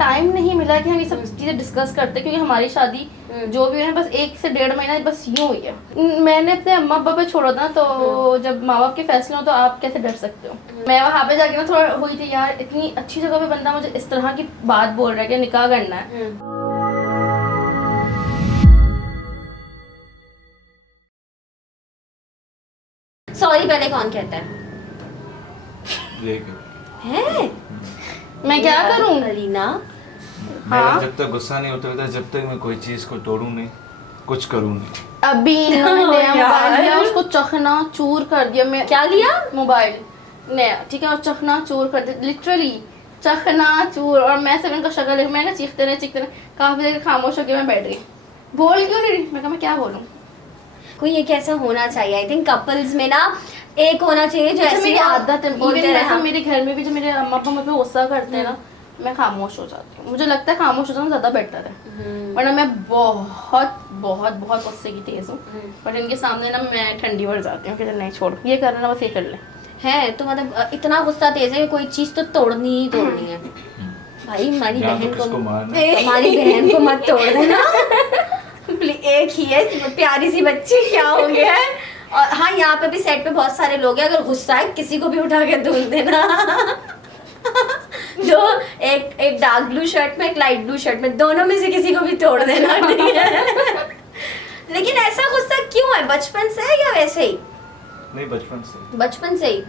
Time नहीं मिला कि हम ये सब चीज़ें डिस्कस करते, क्योंकि हमारी शादी जो भी है बस 1 से 1.5 महीना बस यूँ हुई है। मैंने अपने अम्मा अब्बा पे छोड़ा था, तो जब माँ बाप के फैसले हो तो आप कैसे डर सकते हो। मैं वहाँ पे जाके ना थोड़ा हुई थी यार, इतनी अच्छी जगह पे बंदा मुझे इस तरह की बात बोल रहा है कि निकाह करना है। सॉरी पहले कौन कहता है? है? मैं क्या करूँ अलीना? मेरा जब तक गुस्सा नहीं उतरता, जब तक मैं कोई चीज को तोड़ूं नहीं, कुछ करूं नहीं। अभी इन्होंने नया मोबाइल लिया, उसको चखना चूर कर दिया। मैं क्या लिया? मोबाइल नया, ठीक है, और चखना चूर कर दिया, लिटरली चखना चूर। और मैं सब इनका शक्ल मैं ना चीखते रहे काफी देर खामोश होकर मैं बैठ गई। बोल क्यों नहीं रही? मैं कहा मैं क्या बोलूं। कोई एक ऐसा होना चाहिए, आई थिंक कपल्स में ना एक होना चाहिए जो ऐसी मेरी आदत है, बोलते इवन रहे। मेरे घर में भी जो मेरे अम्मा पापा मुझ पे गुस्सा करते हैं ना, मैं खामोश हो जाती हूँ। मुझे लगता है खामोश हो जाना ज़्यादा बेटर है, वरना मैं बहुत बहुत बहुत गुस्से की तेज़ हूँ। पर इनके सामने ना मैं ठंडी पड़ जाती हूँ कि नहीं छोड़, ये करना ना बस ये कर ले। है तो मतलब इतना गुस्सा तेज है कि कोई चीज तो तोड़नी ही तोड़नी है। भाई हमारी बहन को हमारी बहन को मत तोड़ देना प्लीज। एक ही है प्यारी सी बच्ची, क्या हो गया है। और हाँ, यहाँ पे भी सेट पे बहुत सारे लोग हैं, अगर गुस्सा है किसी को भी उठा के धुल देना जो एक डार्क ब्लू शर्ट में, एक लाइट ब्लू शर्ट में, दोनों में से किसी को भी तोड़ देना, ठीक है। लेकिन ऐसा गुस्सा क्यों है? बचपन से है या वैसे ही? नहीं, बचपन से ही।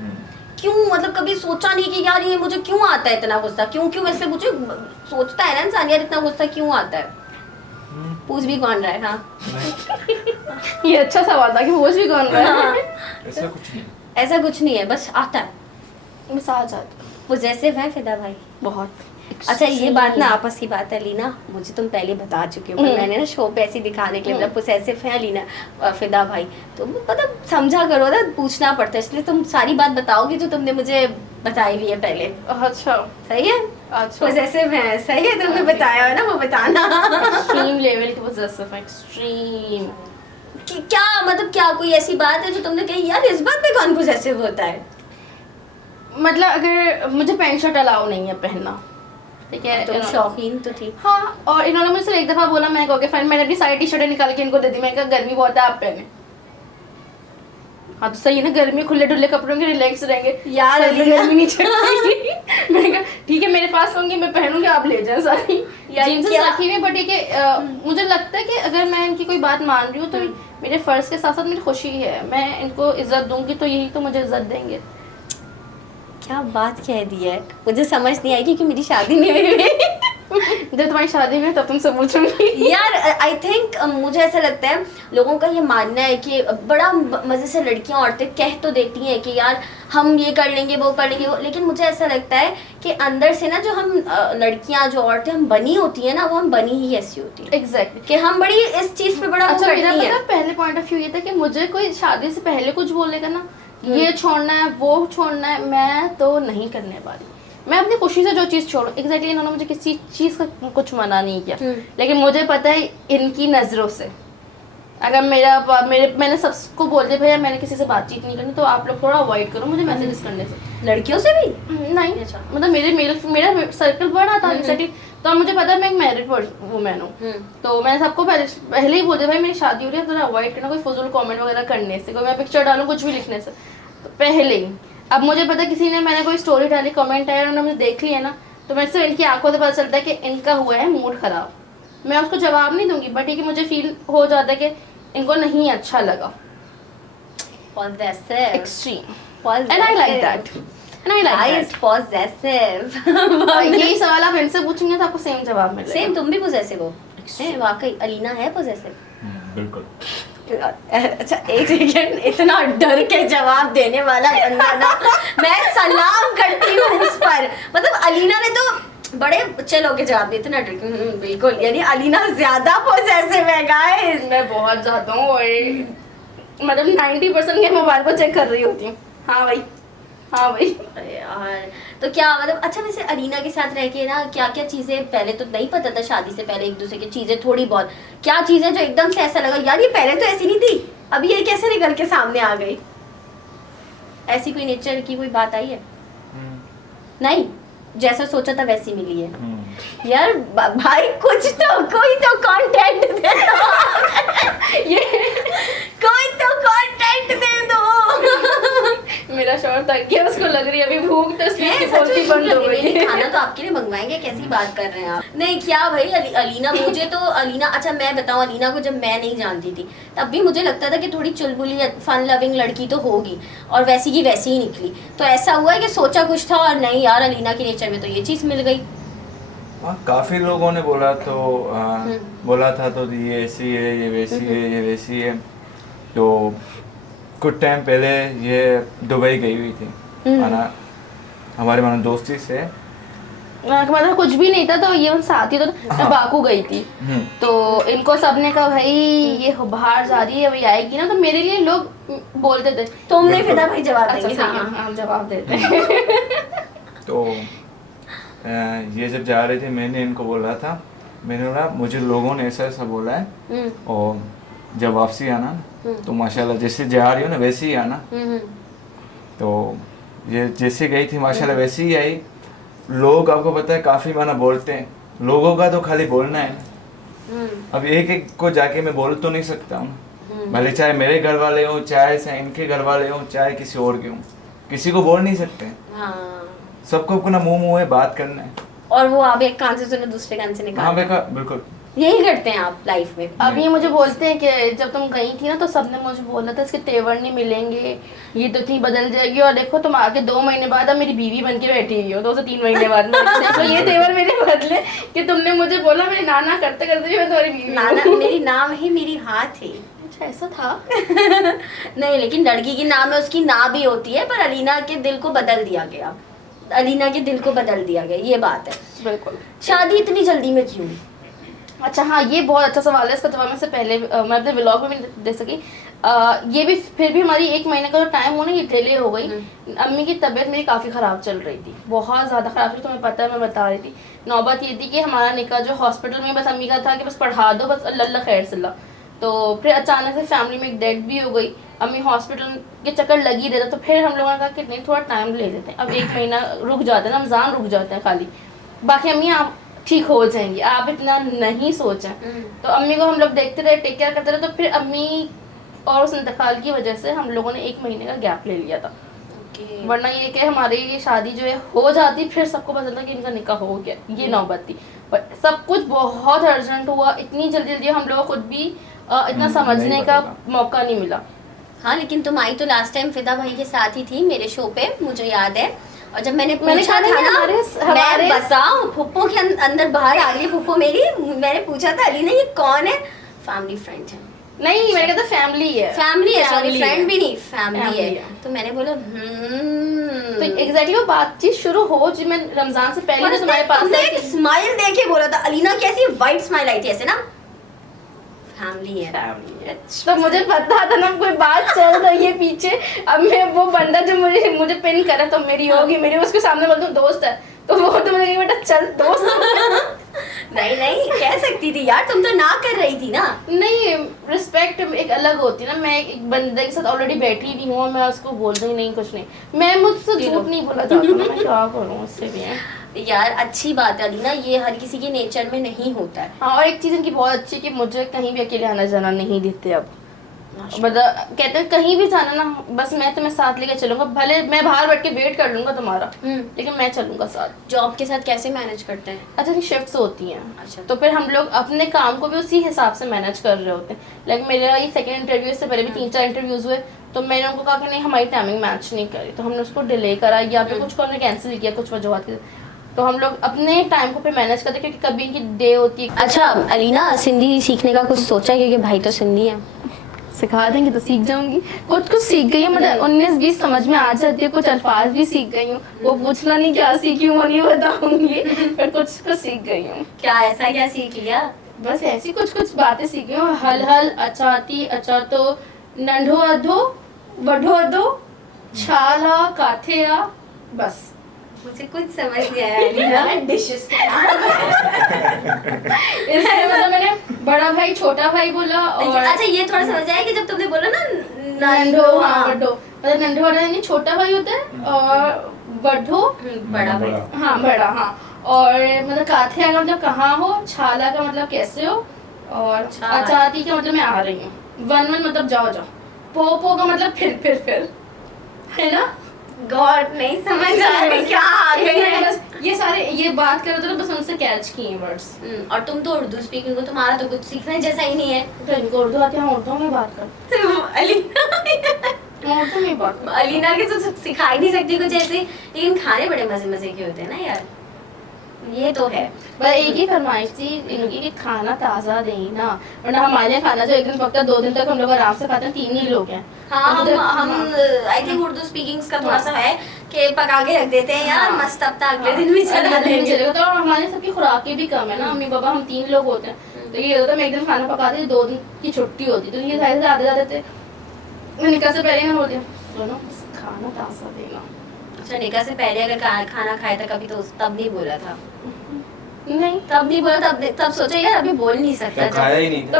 क्यों? मतलब कभी सोचा नहीं कि यार ये मुझे क्यों आता है इतना गुस्सा? क्यों इसलिए पूछे, सोचता है ना इंसान यार इतना गुस्सा क्यों आता है? पूछ भी कौन रहा है? हाँ ये अच्छा सवाल था कि पूछ भी कौन रहा है। ऐसा कुछ नहीं है, बस आता है, बस आ जाता। पॉजेसिव है फिदा भाई बहुत। अच्छा ये बात ना आपस की बात है लीना, मुझे तुम पहले बता चुके हो, मैंने ना शो पे ऐसे दिखाने के लिए मतलब पोसेसिव है लीना फिदा भाई, तो मतलब समझा करो ना, पूछना पड़ता है, इसलिए तुम सारी बात बताओगी जो तुमने मुझे बताई भी है पहले। अच्छा सही है। अच्छा पोसेसिव है, सही है, तुमने बताया है ना, वो बताना। एक्सट्रीम लेवल की पोसेसिव, एक्सट्रीम। क्या मतलब क्या कोई ऐसी बात है जो तुमने कही यार इस बात पे कौन पोसेसिव होता है? मतलब अगर मुझे पैंट शर्ट अलाउ नहीं है पहनना, ठीक है, तो शौकीन तो थी। हाँ, और इन्होंने मुझसे एक दफा बोला, मैंने कहा फाइन, मैंने अपनी सारी टी शर्टें निकाल के इनको दे दी। मैंने कहा गर्मी बहुत है, आप पहने। हाँ तो सही है ना, गर्मी खुले डुले कपड़ों के रिलैक्स रहेंगे यार, गर्मी नहीं चढ़ती। मैंने कहा ठीक है, मेरे पास होंगी, मैं पहनूंगी, आप ले जाए सारी। जीन्स रखी हुई, बट ठीक है, मुझे लगता है कि अगर मैं इनकी कोई बात मान रही हूँ तो मेरे फर्ज के साथ साथ मेरी खुशी है, मैं इनको इज्जत दूंगी तो यही तो मुझे इज्जत देंगे। क्या बात कह दी है, मुझे समझ नहीं आई क्योंकि मेरी शादी नहीं हुई। जब तुम्हारी शादी में तब तुमसे पूछूंगी। यार आई थिंक मुझे ऐसा लगता है लोगों का ये मानना है कि बड़ा मजे से लड़कियां औरतें कह तो देती हैं कि यार हम ये कर लेंगे वो कर लेंगे, लेकिन मुझे ऐसा लगता है कि अंदर से ना जो हम लड़कियां जो औरतें हम बनी होती है ना, वो हम बनी ही ऐसी होती है। एग्जैक्टली कि हम बड़ी इस चीज पे बड़ा अच्छा, मेरा करती है। पहले पॉइंट ऑफ व्यू ये था कि मुझे कोई शादी से पहले कुछ बोलेगा ना, ये छोड़ना है वो छोड़ना है, मैं तो नहीं करने वाली। मैं अपनी खुशी से जो चीज़ छोड़ूं। एग्जैक्टली इन्होंने मुझे किसी चीज़ का कुछ मना नहीं किया, लेकिन मुझे पता है इनकी नज़रों से अगर मैंने सबको बोल दिया भैया मैंने किसी से बातचीत नहीं करनी, तो आप लोग थोड़ा अवॉइड करो मुझे मैसेजेस करने से। लड़कियों से भी नहीं, अच्छा मतलब मेरा सर्कल बड़ा था एग्जैक्टली। तो मुझे पता है मैं एक मैरिड वुमेन हूँ, तो मैंने सबको पहले ही बोल दिया भाई मेरी शादी हो रही है, थोड़ा अवॉइड करना कोई फजूल कमेंट वगैरह करने से, कोई मैं पिक्चर डालूँ कुछ भी लिखने से, तो पहले ही। अब मुझे पता किसी ने मैंने कोई स्टोरी डाली, कमेंट आया, उन्होंने मुझे देख लिया ना, तो मेरे से इनकी आंखों से पता चलता है कि इनका हुआ है मूड खराब। मैं उसको जवाब नहीं दूंगी, बट ठीक है मुझे फील हो जाता है कि इनको नहीं अच्छा लगा। Possessive. Extreme. Possessive. And I like that. And I like that. Possessive. यही सवाल आप इनसे पूछेंगे तो आपको सेम जवाब मिलेगा। सेम तुम भी पोजेसिव हो? वाकई अलीना है पोजेसिव? बिल्कुल। अच्छा एक सेकंड, इतना डर के जवाब देने वाला बंदा ना, मैं सलाम करती हूँ उस पर। मतलब अलीना ने तो बड़े चिल होके जवाब दिया, इतना डर के बिल्कुल, यानी अलीना ज्यादा पोजेसिव है गाइस। मैं बहुत ज्यादा हूँ, और मतलब 90% के मोबाइल को चेक कर रही होती हूँ। हाँ भाई, हाँ भाई। यार तो क्या मतलब, अच्छा वैसे अलीना के साथ रह के ना क्या क्या चीज़ें, पहले तो नहीं पता था शादी से पहले एक दूसरे की चीज़ें थोड़ी बहुत, क्या चीज़ें जो एकदम से ऐसा लगा यार ये पहले तो ऐसी नहीं थी, अभी ये कैसे निकल के सामने आ गई? ऐसी कोई नेचर की कोई बात आई है? नहीं जैसा सोचा था वैसी मिली है। यार भाई कुछ तो कोई तो कंटेंट दे दो ये कोई तो कंटेंट दे दो। मेरा शौहर थक गया, उसको लग रही है अभी भूख, तो इसलिए उसकी बोलती बंद हो गई है। खाना तो आपके लिए मंगवाएंगे, कैसी बात कर रहे हैं आप। नहीं क्या भाई, अलीना मुझे तो अलीना, अच्छा मैं बताऊं, अलीना को जब मैं नहीं जानती थी तब भी मुझे लगता था कि थोड़ी चुलबुली फन लविंग लड़की तो होगी, और वैसी की वैसी ही निकली। तो ऐसा हुआ है कि सोचा कुछ था और नहीं यार, अलीना के नेचर में तो ये चीज़ मिल गई। काफी लोगों ने बोला तो बोला था तो ये ऐसी है, ये वैसी है, ये वैसी है। तो कुछ टाइम पहले ये दुबई गई हुई थी हमारे मानो दोस्ती से, मतलब कुछ भी नहीं था, तो ये साथ ही तो मैं बाकू गई थी। तो इनको सबने कहा भाई ये बाहर जा रही है, अभी आएगी ना, तो मेरे लिए लोग बोलते थे तुमने फिदा भाई जवाब देंगे। अच्छा, हाँ हम जवाब देते हैं। तो ये जब जा रहे थे मैंने इनको बोला था, मैंने बोला मुझे लोगों ने ऐसा ऐसा बोला है, और जब वापसी आना तो माशाल्लाह जैसे जा रही हो ना वैसे ही आना। तो ये जैसे गई थी माशाल्लाह वैसे ही आई। लोग आपको पता है काफ़ी माना बोलते हैं, लोगों का तो खाली बोलना है ना। अब एक एक को जाके मैं बोल तो नहीं सकता हूँ, भले चाहे मेरे घर वाले हों, चाहे इनके घर वाले हों, चाहे किसी और के हों, किसी को बोल नहीं सकते। सबको अपना मुंह है, बात करना है, और वो आप एक कान से सुने दूसरे कान से निकाल। हाँ बिल्कुल यही करते हैं आप लाइफ में। अब ये मुझे बोलते हैं कि जब तुम गई थी ना तो सबने मुझे बोला था इसके तेवर नहीं मिलेंगे, ये तो इतनी बदल जाएगी, और देखो तुम आके 2 महीने बाद अब मेरी बीवी बन के बैठी हुई हो, 2 से 3 महीने बाद देखो ये तेवर मेरे बदले कि तुमने मुझे बोला, मेरे नाना करते करते भी मैं तुम्हारी बीवी। नाना मेरी नाम ही मेरी हाथ है। अच्छा ऐसा था। नहीं लेकिन लड़की की नाम है, उसकी ना भी होती है, पर अलीना के दिल को बदल दिया गया, अलीना के दिल को बदल दिया गया, ये बात है। बिल्कुल। शादी इतनी जल्दी में क्यों? अच्छा हाँ, ये बहुत अच्छा सवाल है, इसका जवाब मैं से पहले मैं अपने व्लॉग में भी दे सकी। ये भी फिर भी हमारी 1 महीने का जो टाइम हो ना, ये डिले हो गई। अम्मी की तबीयत मेरी काफ़ी ख़राब चल रही थी, बहुत ज़्यादा ख़राब थी, तुम्हें पता है, मैं बता रही थी। नौबत ये थी कि हमारा निकाह जो हॉस्पिटल में, बस अम्मी का था कि बस पढ़ा दो, बस अल्लाह खैर सल्ला। तो फिर अचानक से फैमिली में एक डेथ भी हो गई, अम्मी हॉस्पिटल के चक्कर लगी रहता, तो फिर हम लोगों ने कहा कि नहीं थोड़ा टाइम ले लेते हैं, अब 1 महीना रुक जाते हैं, रमज़ान रुक जाते हैं खाली, बाकी अम्मी आप ठीक हो जाएंगी, आप इतना नहीं सोचें। तो अम्मी को हम लोग देखते रहे, टेक केयर करते रहे, तो फिर अम्मी और उस इंतकाल की वजह से हम लोगों ने 1 महीने का गैप ले लिया था। वरना ये कि हमारी ये शादी जो है हो जाती, फिर सबको पता था कि इनका निकाह हो गया, ये नौबत थी। पर सब कुछ बहुत अर्जेंट हुआ, इतनी जल्दी जल्दी हम लोगों को खुद भी इतना समझने का मौका नहीं मिला। हाँ लेकिन तुम आई तो लास्ट टाइम फिदा भाई के साथ ही थी मेरे शो पे, मुझे याद है। और जब मैंने पूछा था ना, मैं बताऊं, फुप्पो के अंदर बाहर आ गई फुप्पो मेरी, मैंने पूछा था अलीना ये कौन है, फैमिली फ्रेंड है। नहीं मैंने कहा था फैमिली है, फैमिली है, सॉरी फ्रेंड भी नहीं, फैमिली है। तो मैंने बोला तो एग्जैक्टली वो बातचीत शुरू हो जी, मैं रमजान से पहले तो तुम्हारे पास एक स्माइल देके बोला था अलीना, कैसी वाइट स्माइल आई थी ऐसे ना, फैमिली है। तो मुझे पता था ना कोई बात चल रही है पीछे। अब मैं वो बंदा जो मुझे पिन करे तो मेरी होगी, मेरे उसके सामने बोल दूं दोस्त है, तो वो तो मुझे बेटा चल दोस्त। नहीं कह सकती थी यार, तुम तो ना कर रही थी ना। नहीं रिस्पेक्ट एक अलग होती है ना, मैं एक बंदे के साथ ऑलरेडी बैठी भी हूँ और मैं उसको बोल रही नहीं कुछ नहीं, मैं मुझसे झूठ नहीं बोला जाता, मैं क्या करूँ उससे भी। यार अच्छी बात है अलीना, ये हर किसी के नेचर में नहीं होता है। हाँ और एक चीज़ इनकी बहुत अच्छी है कि मुझे कहीं भी अकेले आना जाना नहीं देते। अब मतलब कहते हैं कहीं भी जाना ना, बस मैं तुम्हें साथ लेके चलूंगा, भले मैं बाहर बैठ के वेट कर लूंगा तुम्हारा, लेकिन मैं चलूंगा साथ। जॉब के साथ कैसे मैनेज करते हैं? अच्छा शिफ्ट्स होती हैं, अच्छा तो फिर हम लोग अपने काम को भी उसी हिसाब से मैनेज कर रहे होते हैं। लाइक मेरा ये सेकंड इंटरव्यू से पहले भी 3-4 इंटरव्यूज हुए, तो मैंने उनको कहा कि नहीं हमारी टाइमिंग मैच नहीं करी, तो हमने उसको डिले करा या फिर कुछ को हमने कैंसिल किया कुछ वजूहत के, तो हम लोग अपने टाइम को फिर मैनेज करते क्योंकि कभी की डे होती है। अच्छा अलीना, सिंधी सीखने का कुछ सोचा है? क्योंकि भाई तो सिंधी है। सिखा देंगे तो सीख जाऊंगी, कुछ सीख गई हूँ, मतलब 19-20 समझ में आ जाती है, कुछ अल्फाज भी सीख गई हूँ, वो पूछना नहीं क्या सीखी हूँ वो नहीं बताऊंगी, पर कुछ सीख गई हूँ। क्या ऐसा क्या सीख लिया? बस ऐसी कुछ बातें सीख गई हूँ, हल अचाती अच्छा तो नंढो अधो बढो अधो छाला काथेया, बस मुझे कुछ समझ नहीं आया अलीना। डिशेस इसलिए मतलब मैंने बड़ा भाई छोटा भाई बोला। और अच्छा ये थोड़ा समझ आया कि जब तुमने बोला ना नंढो, हाँ बड्डो, मतलब नंढो वाला यानी छोटा भाई होता है और वड्ढो, बड़ा भाई। हाँ बड़ा, हाँ। और मतलब काथिया का मतलब कहाँ हो, छाला का मतलब कैसे हो, और अचाती का मतलब मैं आ रही हूँ, वन मतलब जाओ जाओ, पो का मतलब फिर, है ना। गॉड नहीं समझ आ रही क्या आ गई है। बस ये सारे ये बात कर रहे थे तो बस उनसे कैच किए वर्ड्स। और तुम तो उर्दू स्पीकिंग हो, तुम्हारा तो कुछ सीखने जैसा ही नहीं है। तो इनको उर्दू आती है, हम उर्दू में बात करते हैं, उर्दू में बात करते हैं। अलीना के तो सिखा ही नहीं सकती कुछ ऐसे, लेकिन खाने बड़े मजे के होते हैं ना यार, ये तो है। बस एक ही फरमाइश थी इनकी कि खाना ताज़ा दें ना, वरना हमारे यहाँ खाना जो एक दिन पकता 2 दिन तक हम लोग आराम से खाते हैं, 3 ही लोग हैं। हाँ तो हम आई थिंक उर्दू स्पीकिंग का थोड़ा सा है कि पका के रख देते हैं यार, हाँ। मस्त अब अगले दिन भी चला लेंगे। तो हमारे सबकी खुराकें भी कम है ना, मम्मी पापा हम 3 लोग होते हैं, तो ये होता है मैं एक दिन खाना पकाती 2 दिन की छुट्टी होती, तो ये सारे आधे जाते थे। निकाह से पहले मैं बोलती हूँ सुनो खाना ताज़ा देना। अच्छा, निकाह से पहले अगर खाना खाया था कभी तो तब नहीं बोला था? नहीं तब नहीं बोला, तब सोचा यार अभी बोल नहीं सकता, तब खाया ही नहीं था।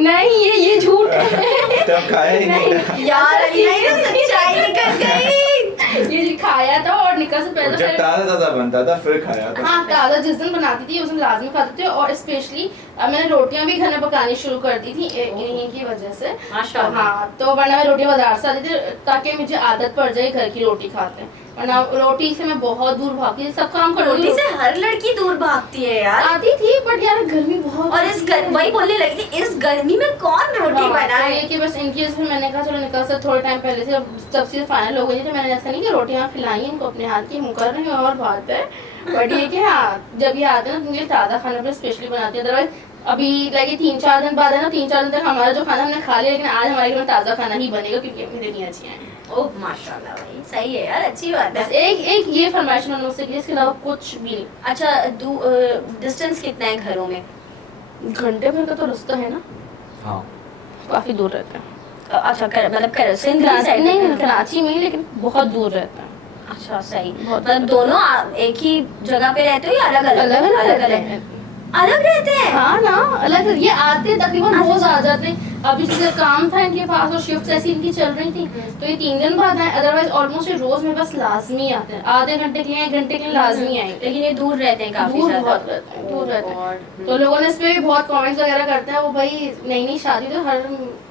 नहीं ये झूठ है। तब खाया ही नहीं था। यार अलीना ये सच्चाई निकल गई। ये जी खाया था, और निकाह से पहले जब ताज़ा बनता था फिर खाया था। हाँ ताज़ा जिस दिन बनाती थी उस दिन लाजमी खाते थे, और स्पेशली मैंने रोटियां भी घर में पकानी शुरू कर दी थी इन्हीं की वजह से। माशाल्लाह। हाँ तो वरना मैं रोटी बाजार से आती थी ताकि मुझे आदत पड़ जाए घर की रोटी खाते हैं, वरना रोटी से मैं बहुत दूर भागती थी, सब काम कर रोटी से हर लड़की दूर भागती है यार। आती थी बट यार गर्मी बहुत, और इस वही बोलने लगी थी इस गर्मी में कौन रोटी हाँ, बनाए। तो ये कि बस इनकी वजह से मैंने कहा चलो निकाह से थोड़े टाइम पहले से सब चीज़ फाइनल हो गई थी, तो मैंने ऐसा नहीं कि रोटियाँ खिलाई इनको अपने हाथ की, मुकर रही हूँ और बात है, बट ये कि हाँ जब ये आते हैं ना उनके लिए ताज़ा खाना भी स्पेशली बनाती है, अदरवाइज अभी लगे 3-4 दिन बाद है ना, 3-4 दिन तक हमारा जो खाना हमने खा लिया, लेकिन आज हमारे घर में ताज़ा खाना ही बनेगा क्योंकि अपनी दिन अच्छी हैं। ओह माशाल्लाह भाई, सही है यार, अच्छी बात बस है। एक ये फरमाइश मैंने मुझसे की, इसके अलावा कुछ भी नहीं। अच्छा डिस्टेंस कितना है घरों में? घंटे भर का तो रास्ता है ना, हाँ काफ़ी दूर रहता है। अच्छा मतलब सिंध की कराची साइड नहीं, कराची में ही, लेकिन बहुत दूर रहता है। अच्छा सही, बहुत मतलब दोनों एक ही जगह पे रहते हो या अलग अलग अलग रहते हैं? हाँ ना अलग, ये आते तकरीबन रोज आ जाते हैं। अभी जैसे काम था इनके पास और शिफ्ट ऐसी इनकी चल रही थी, तो ये 3 दिन बाद आए, अदरवाइज ऑलमोस्ट ये रोज में बस लाजमी आते हैं, आधे घंटे के लिए 1 घंटे के लिए लाजमी आएंगे। लेकिन ये दूर रहते हैं काफी दूर ज्यादा। बहुत रहते हैं, दूर रहते हैं। God. तो लोगों ने इस पे भी बहुत कमेंट्स वगैरह करते हैं, वो भाई नई शादी तो हर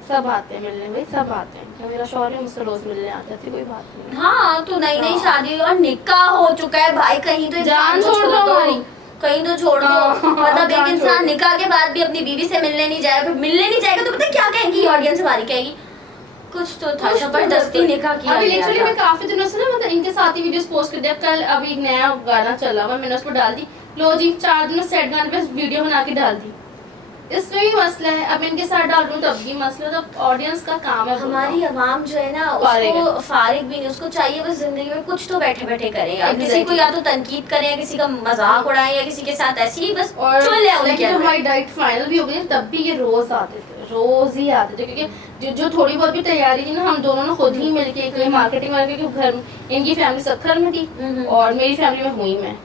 सब आते हैं मिलने, भाई सब आते हैं, क्या मेरा शौहर है मुझसे रोज मिलने आते थे, कोई बात नहीं। हाँ तो नई शादी और निकाह हो चुका है भाई, कहीं तो जान इंसान को छोड़ दो हमारी, कहीं तो छोड़ दो। हाँ, मतलब जान एक इंसान छोड़ दो। निकाह के बाद भी अपनी बीवी से मिलने नहीं जाएगा, फिर मिलने नहीं जाएगा तो पता है क्या कहेंगी ऑडियंस हमारी, कहेगी कुछ तो था, जबरदस्ती निकाह किया अभी गया लिटरली था। मैं काफी दिनों से ना मतलब इनके साथ ही वीडियोस पोस्ट कर दिया। कल अभी एक नया गाना चला हुआ, मैंने उस पर डाल दी, लो जी 4 दिन में सेट गाने पे वीडियो बना के डाल दी। इसमें भी मसला है, अब इनके साथ डाल रही हूँ तब भी मसला, तो ऑडियंस का काम है बोलना। हमारी आवाम जो है ना फारिग उसको फारिग भी नहीं, उसको चाहिए बस जिंदगी में कुछ तो बैठे बैठे करें, अब किसी को Exactly. या तो तनकीद करें या किसी का मजाक उड़ाएं या किसी के साथ ऐसे ही बस और चल ले उनके लेकिन अंदर। हमारी डाइट फाइनल भी हो गई तब भी ये रोज आते थे, रोज ही आते थे, क्योंकि जो थोड़ी बहुत भी तैयारी थी ना हम दोनों ने खुद ही मिलके कोई मार्केटिंग वाले, क्योंकि घर में इनकी फैमिली सक्खर में थी और मेरी फैमिली में हुई मैं,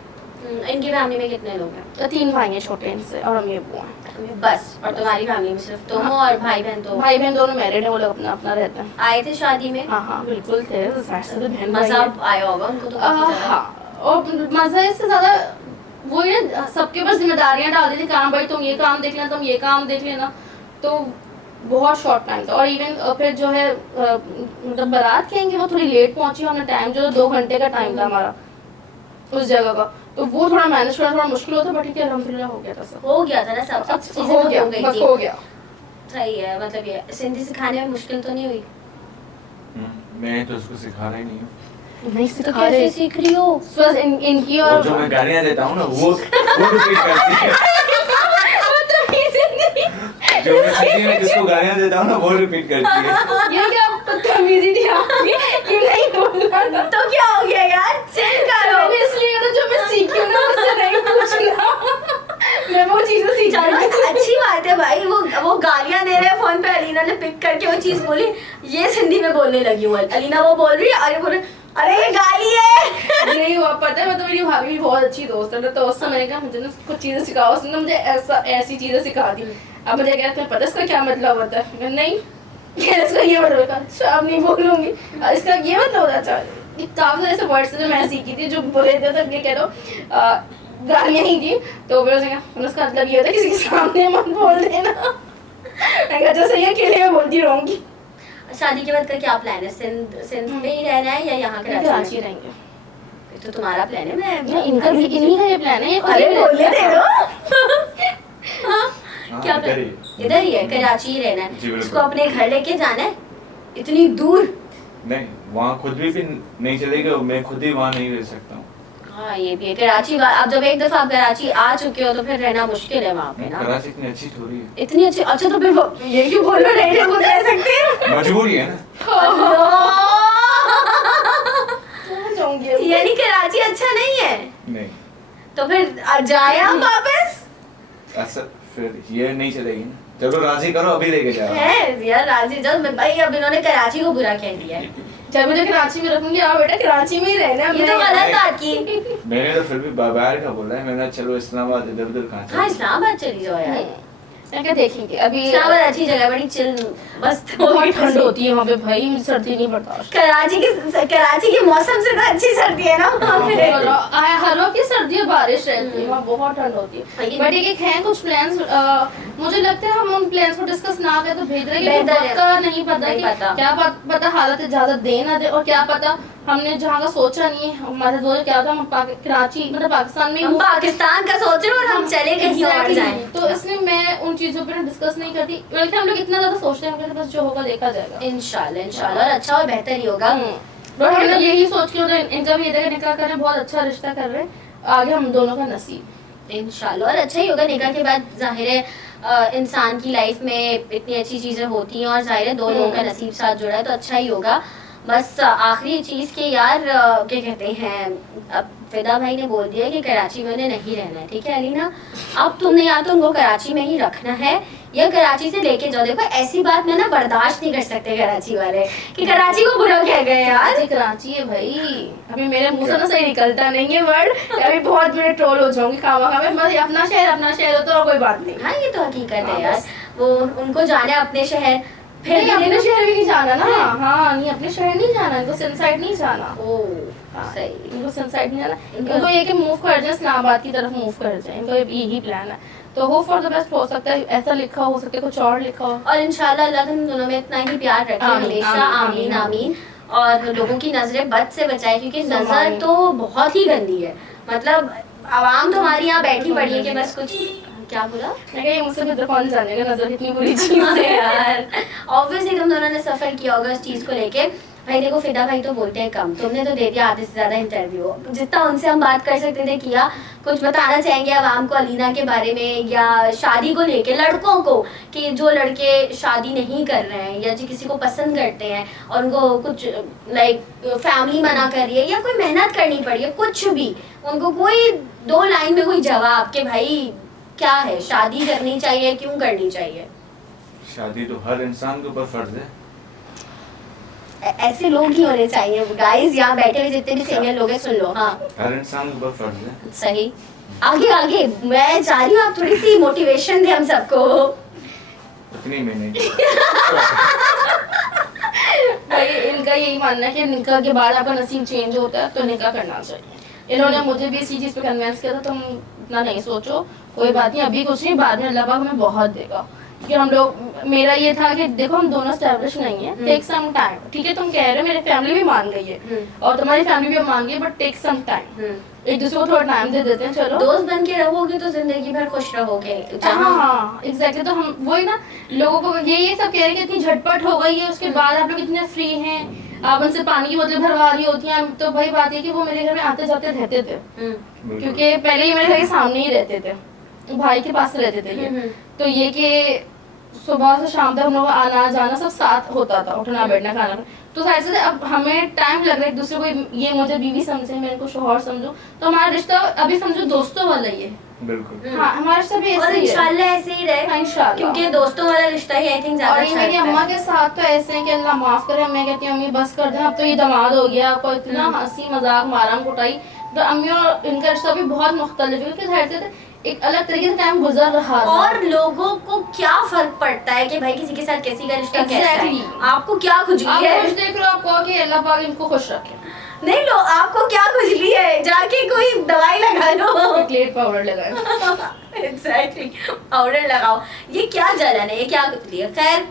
इनकी फैमिली में कितने लोग हैं? तो 3 भाई हैं छोटे इनसे और हम ये बुआ हैं। बस, और तुम्हारी फैमिली में सिर्फ तुम हो और भाई बहन तो भाई बहन दोनों मैरिड है, वो लोग अपना अपना रहते हैं। आए थे शादी में? हाँ हाँ बिल्कुल थे, वैसे तो बहन भाई मजा हैं। आया होगा उनको तो काफी ज्यादा। हाँ, और मजा इससे ज्यादा वो ये ना सबके ऊपर जिम्मेदारियां डाल दी थी, काम भाई तुम ये काम देख लेना, तुम ये काम देख लेना, तो बहुत शॉर्ट टाइम था। और इवन फिर जो है मतलब बारात कहेंगे वो थोड़ी लेट पहुंची, हमने टाइम जो 2 घंटे का टाइम था हमारा उस जगह का, तो वो थोड़ा मैनेज करना थोड़ा मुश्किल होता, बट ठीक है अल्हम्दुलिल्लाह हो गया था सब, हो गया था ना सब चीजें हो गया, गई बस थी। हो गया। सही है, मतलब ये सिंधी सिखाने में मुश्किल तो नहीं हुई? मैं तो उसको सिखा रही नहीं हूँ। नहीं तो सिखा कैसे रहे, सीख रही हो? बस इनकी और और जो मैं गालियाँ देता हूँ ना वो रिपीट करती है। जो मैं सिटी में जिसको गालियाँ देता हूँ ना वो रिपीट करती है। ये क्या तमीज़ नहीं आती, ये नहीं बोलना था। तो क्या हो गया यार, चिल करो। मैंने इसलिए कहा था जो मैं सीखी हूँ ना मुझसे नहीं पूछना, मैं वो चीजें सीख चलो रही हूँ। अच्छी बात है भाई, वो गालियां दे रहे हैं फोन पे, अलीना ने पिक करके वो चीज बोली, ये सिंधी में बोलने लगी हूँ। अलीना वो बोल रही है, अरे बोल रही अरे ये गाली है। नहीं हुआ, पता है मतलब मेरी भाभी भी बहुत अच्छी दोस्त है, तो उससे मैंने कहा मुझे ना कुछ चीजें सिखाओ, उसने मुझे ऐसी चीजें सिखा दी। अब मुझे कहते हैं पता इसका क्या मतलब होता है, नहीं इसका ये मतलब होता है, अच्छा अब नहीं बोलूंगी, इसका ये मतलब होता है, अच्छा काफी ऐसे वर्ड्स जो मैंने सीखी थी जो बोले थे तो ये कह लो गालियाँ ही थी। तो फिर उसका मतलब ये होता है किसी के सामने मत बोल देना। मैं कहा जैसे ये अकेले में बोलती रहूंगी। शादी के बाद का क्या प्लान है? सिंध में ही रहना है या यहाँ कराची रहेंगे? तो तुम्हारा प्लान है। मैं इनका भी इन्हीं का ये प्लान है। अरे बोलने दे दो। हाँ, क्या इधर ही। इधर ही है, कराची ही रहना जी, है। बिल्कुल। इसको अपने घर लेके जाना है इतनी दूर। नहीं, वहाँ खुद भी नहीं चलेगा, मैं खुद ही वहाँ नहीं रह सकता हूँ। हाँ ये भी है। कराची अब जब एक दफा आप कराची आ चुके हो तो फिर रहना मुश्किल है वहाँ पे ना। कराची इतनी अच्छी थोड़ी है। इतनी अच्छी, अच्छा तो फिर ये क्यों बोल रहे हो? नहीं रह सकते। मजबूरी है ना। यानी कराची अच्छा नहीं है? नहीं, तो फिर जाए आप वापस? ऐसा फिर ये नहीं चलेगी ना। चलो राजी करो, अभी लेके जाओ। है यार राजी जब भाई, अब इन्होंने कराची को बुरा कह दिया है। जब मुझे कराची में रखूंगी, आओ बेटा कराची में ही रहना है। ये तो गलत बात की। मैंने तो फिर भी बाहर का बोला है। मैंने चलो इस्लामाबाद इधर उधर कहाँ हाँ इस्लामाबाद चली जाओ यार। मैं क्या देखेंगे अभी। इस्लामाबाद अच्छी जगह, बड़ी चिल मस्त बहुत ठंड होती है वहाँ पे भाई, सर्दी नहीं बर्दाश्त। कराची के मौसम से तो अच्छी सर्दी है ना वहाँ पे। हर वक्त सर्दी और बारिश रहती है वहाँ, बहुत ठंड होती है। बट एक है कुछ प्लान्स, मुझे लगता है हम उन प्लान्स को डिस्कस ना करें तो बेहतर है, क्योंकि वक्त का नहीं पता कि क्या पता हालत इजाजत दे ना दे, और क्या पता हमने जहाँ का सोचा नहीं है हमारे वो क्या था, हम कराची मतलब पाकिस्तान में, हम पाकिस्तान का सोच रहे हैं और हम चले कहीं और जाएं। तो इसलिए मैं उन चीजों पर डिस्कस नहीं करती, बल्कि हम लोग इतना ज्यादा सोचते हैं बस जो होगा देखा जाएगा। इंशाल्लाह और अच्छा और बेहतर ही होगा। बट हमने यही सोच के इनका भी इधर निकाह कर रहे हैं, बहुत अच्छा रिश्ता कर रहे हैं, आगे हम दोनों का नसीब। इंशाल्लाह और अच्छा ही होगा। निकाह के बाद जाहिर है इंसान की लाइफ में इतनी अच्छी चीजें होती हैं और जाहिर है दो लोगों का नसीब साथ जुड़ा है तो अच्छा ही होगा। बस आखिरी चीज के यार क्या कहते हैं, अब फिदा भाई ने बोल दिया कि कराची में उन्हें नहीं रहना है, ठीक है अलीना, अब तुमने या तो उनको कराची में ही रखना है या कराची से लेके जाओ। देखो ऐसी बात में ना बर्दाश्त नहीं कर सकते कराची वाले कि कराची को बुरा कह गए यार। कराची है भाई, अभी मेरे मुंह से ना सही निकलता नहीं है वर्ड, अभी बहुत बड़े ट्रोल हो जाऊंगी खावा खावे। बस अपना शहर हो तो और कोई बात नहीं। हाँ ये तो हकीकत है यार, वो उनको जाना है अपने शहर, फिर नहीं, अपने शहर भी नहीं जाना ना। हाँ नहीं, अपने शहर नहीं जाना, इनको सनसाइड नहीं जाना। सही, इनको सनसाइड नहीं जाना, इनको ये कि मूव कर जाए, इस्लामाबाद की तरफ मूव कर जाए, इनको यही प्लान है। तो होप फॉर द बेस्ट, हो सकता है ऐसा लिखा हो सकता है कुछ और लिखा हो, और इंशाल्लाह अल्लाह तुम दोनों में इतना ही प्यार रखे हमेशा। आमीन आमीन। और लोगों की नजरें बद से बचाए, क्योंकि नजर तो बहुत ही गंदी है। मतलब आवाम तो हमारी यहाँ बैठी पड़ी है कि बस कुछ, क्या बोला मैं मुझसे बेहतर कौन जानेगा नजर कितनी बुरी चीज है यार। ऑब्वियसली तुम दोनों ने सफर किया होगा इस चीज को लेके। भाई देखो फिदा भाई तो बोलते हैं कम, तुमने तो दे दिया आधे से ज्यादा इंटरव्यू, जितना उनसे हम बात कर सकते थे किया। कुछ बताना चाहेंगे आवाम को अलीना के बारे में या शादी को लेके, लड़कों को, कि जो लड़के शादी नहीं कर रहे हैं या जो किसी को पसंद करते हैं और उनको कुछ लाइक फैमिली मना कर रही है या कोई मेहनत करनी पड़ी है, कुछ भी, उनको कोई 2 लाइन में कोई जवाब कि भाई क्या है, शादी करनी चाहिए, क्यों करनी चाहिए? शादी तो हर इंसान के ऊपर फर्ज है। ऐसे लोग ही होने चाहिए गाइस, यहाँ बैठे हुए जितने भी सिंगल लोग हैं सुन लो। हाँ हर इंसान के ऊपर फर्ज है। सही, आगे आगे मैं चाह रही हूँ आप थोड़ी सी मोटिवेशन दे हम सबको। उतनी में नहीं। भाई इनका यही मानना है कि निकाह के बाद आपका नसीब चेंज होता है तो निकाह करना चाहिए। इन्होंने मुझे भी इसी चीज पे कन्विंस किया था, तुम इतना नहीं सोचो, कोई बात नहीं, अभी कुछ नहीं, बाद में अल्लाह पाक हमें बहुत देगा। क्योंकि हम लोग, मेरा ये था कि देखो हम दोनों एस्टेब्लिश नहीं है, टेक सम टाइम, ठीक है तुम कह रहे हो मेरी फैमिली भी मान गई है और तुम्हारी फैमिली भी मान गई है, बट टेक सम टाइम, एक दूसरे को थोड़ा टाइम दे देते हैं। चलो दोस्त बन के रहोगे तो जिंदगी भर खुश रहोगे। हाँ एग्जैक्टली। तो हम वही ना, लोगों को ये सब कह रहे हैं कि इतनी झटपट हो गई है, उसके बाद आप लोग इतने फ्री हैं, आप उनसे पानी की बोतलें भरवा रही होती हैं। तो भाई बात है कि वो मेरे घर में आते जाते रहते थे, क्योंकि पहले ही मेरे घर के सामने ही रहते थे, भाई के पास रहते थे ये। तो ये कि सुबह से शाम तक हम लोग आना जाना सब साथ होता था, उठना बैठना खाना। तो ऐसे अब हमें टाइम लग रहा है एक दूसरे को, ये मुझे बीवी समझे, मैं इनको शौहर समझूं, तो हमारा रिश्ता अभी समझो दोस्तों वाला ही है। बिल्कुल। हाँ हमारा रिश्ता भी ऐसे और ही है, इंशाल्लाह ऐसे ही रहे, इंशाल्लाह, क्योंकि दोस्तों वाला रिश्ता ही आई थिंक ज्यादा और अच्छा मेरी लगता है। अम्मा के साथ तो ऐसे हैं कि अल्लाह माफ करे, मैं कहती हूँ अम्मी बस कर दें, अब तो ये दामाद हो गया, आपको इतना हंसी मजाक मारम कुटाई। तो अम्मी और इनका रिश्ता भी बहुत मुख्तलिफ है, क्योंकि धैर्य से एक अलग तरीके से टाइम गुजर रहा था। और लोगों को क्या फर्क पड़ता है कि भाई किसी के साथ कैसी का रिश्ता कैसा है? Exactly. आपको क्या खुजली है? आप खुश देख रहे हो, आप कहो कि अल्लाह पाक इनको खुश रखे। नहीं लो, आपको क्या खुजली है, जाके कोई दवाई लगा लो। क्लेट पाउडर लगाए। एग्जैक्टली, पाउडर लगाओ। ये क्या जलन है, ये क्या खुजली है? खैर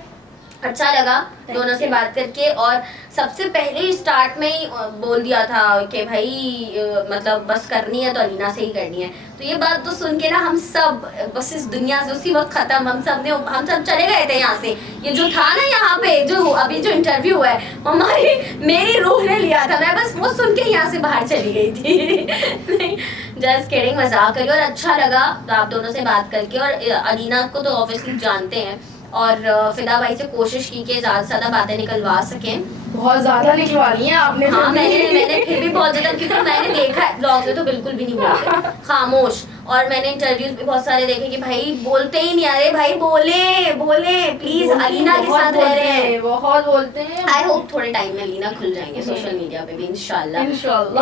अच्छा लगा दोनों से बात करके, और सबसे पहले स्टार्ट में ही बोल दिया था कि भाई मतलब बस करनी है तो अलीना से ही करनी है। तो ये बात तो सुन के ना हम सब बस इस दुनिया से उसी वक्त खत्म, हम सब चले गए थे यहाँ से। ये जो था ना यहाँ पे जो अभी जो इंटरव्यू है, हमारी मेरी रूह ने लिया था, मैं बस वो सुन के यहाँ से बाहर चली गई थी। जस्ट किडिंग, मजाक करिए। और अच्छा लगा आप दोनों से बात करके, और अलीना को तो ऑब्वियसली जानते हैं, और फिदा भाई से कोशिश की कि ज़्यादा से ज़्यादा बातें निकलवा सकें। बहुत ज्यादा निकलवानी है आपने। हाँ मैंने फिर भी बहुत ज़्यादा, क्योंकि मैंने देखा है ब्लॉग में तो बिल्कुल भी नहीं बोलते, खामोश। और मैंने इंटरव्यूज भी बहुत सारे देखे कि भाई बोलते ही नहीं, अरे भाई बोले प्लीज, अलीना के साथ रह रहे हैं, बहुत बोलते हैं। आई होप थोड़े टाइम में अलीना खुल जाएंगे सोशल मीडिया पे भी इंशाल्लाह।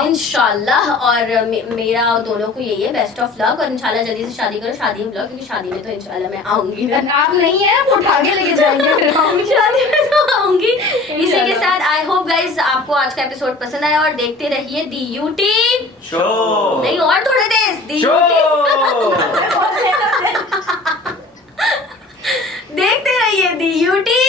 इंशाल्लाह। और मेरा दोनों को यही है, बेस्ट ऑफ लक, और इंशाल्लाह जल्दी से शादी करो, शादी में ब्लॉग, क्योंकि शादी में तो इंशाल्लाह मैं आऊंगी। आप नहीं है, आप उठा के लेके जाएंगे। शादी में तो आऊंगी। इसी के साथ आई होप गाइस आपको आज का एपिसोड पसंद आया, और देखते रहिए दी यूटी शो। नहीं, और थोड़े तेज, दी शो। देखते रहिए दी यूटी